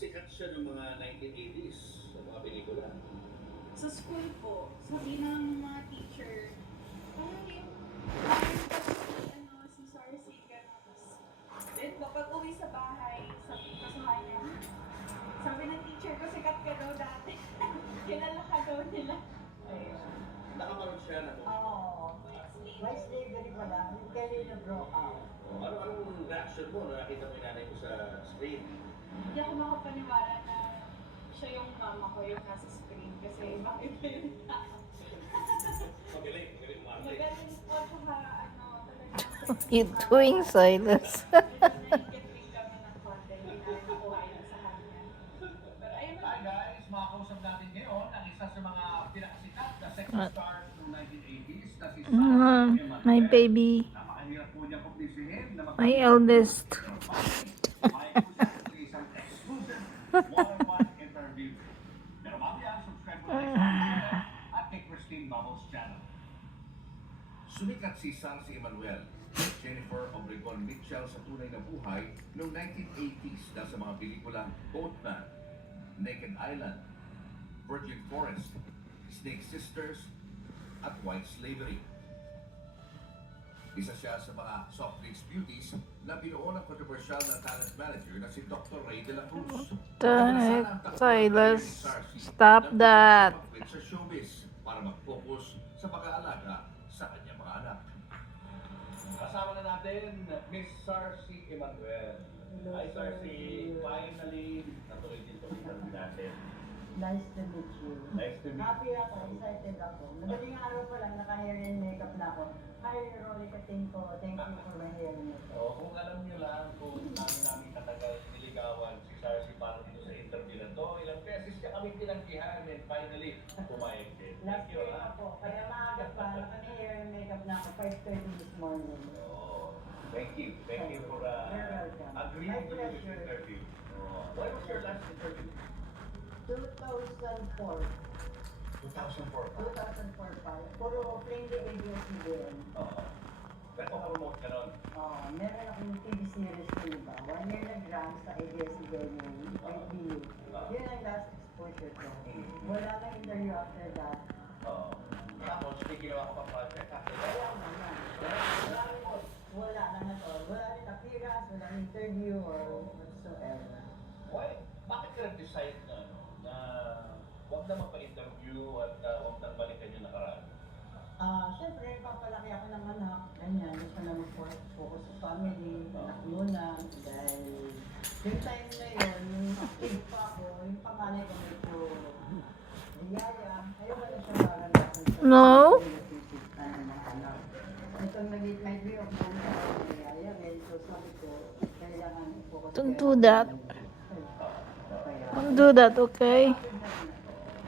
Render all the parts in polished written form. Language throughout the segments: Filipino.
Sikat siya ng mga 1980s sa mga pelikula. Sa school po, sabi ng mga teacher, parang yung si Sarsi, gano'n. Then, kapag uwi sa bahay, sabi ko sa kanya, sabi ng teacher ko, sikat ka daw dati. Kilala ka daw nila. Ayun. Nakamaroon siya na Oo. May slavery pa lang. Yung kailan na broke out. Anong reaction mo na nakita mo yung nanay mo sa screen? Hindi ako makapaniwala na siya yung mama ko yung nasa screen kasi bakit ba yung tao? Magaling umarte. Magaling po, tsaka talagang You doing, Silas? naiinggit rin kami ng konti, hindi namin nakuha yun sa kanya. Pero ayun Hi guys, makakausap natin ngayon ang isa sa mga pinakasikat na sex stars noong 1980s na si Sarsi Emanuel. My baby, Napakahirap po niya kumbinsihin na my eldest. may kusap sa isang exclusive one-on-one interview. Pero mamaya, subscribe po tayo sa channel at kay Christine Bubbles channel. Sumikat si Sarsi Emanuel, Jennifer Obregon Mitchell sa tunay na buhay noong 1980s dahil sa mga pelikulang Boatman, Naked Island, Virgin Forest, Snake Sisters, at White Slavery. Isa siya sa mga soft drinks beauties na binuo ng controversial na talent manager na si Dr. Ray de la Cruz. Dang it, Silas. Stop that. Sa showbiz para mag-focus sa pag-aalaga sa kanyang mga anak. Kasama na natin Miss Sarsi Emanuel. Hi Sarsi, finally natuloy din itong interview natin. Nice to meet you. Nice to meet Happy ako, excited ako. Madaling araw pa lang, naka-hair and makeup na ako. Hi, Rolika Tinko. Thank you for my hair and makeup. So, kung alam niyo lang kung namin katagal niligawan si Sarsi para dito sa interview na to, ilang beses niya kami tinanggihan and finally, pumayag din. Last Thank you, year ako. Kaya maaga pa, naka-hair and makeup na ako. 5:30 this morning. Oh, thank you. Thank you for You're welcome. agreeing My to do this pleasure. interview. When was your last interview? 2004. 2004 pa. 2004 pa. Puro friendly ABS-CBN. Oo. Pero promote ka nun. Meron akong TV series ko iba. 1 year nag-run sa ABS-CBN yung IPU. Yun ang last exposure ko. Wala na interview after that. Oo. Tapos, may ginawa ka pa project after that. Wala naman. Wala naman all. Wala rin appearance, wala rin interview or whatsoever. Why? Bakit ka nag-decide na, na huwag na magpa-interview at huwag na balikan yung nakaraan? Siyempre, papalaki ako ng anak. Ganyan, gusto na mag-focus sa family, anak muna. Dahil yung time na yun, yung active pa ako, yung panganay ko medyo ligaya. Ayaw ko na siya parang No. Itong nag-eat my way of doing sa ligaya. So sabi ko, kailangan i-focus. Don't do that. Don't do that, okay?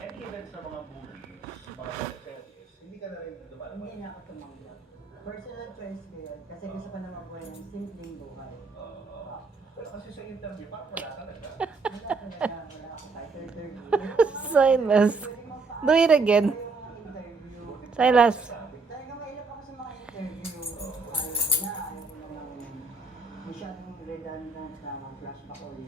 And even sa mga movies, mga teleseries, hindi ka na rin dumaan. Hindi na ako tumanggap. Personal choice ko yun. Kasi gusto ko na mabuhay ng simpleng buhay. Pero kasi sa interview, parang wala talaga. Wala talaga, wala ako kahit interview. Silas. Do it again. Silas. Talaga mailap ako sa mga interview. Ayaw ko na naman masyadong redundant na mag-flashback ulit.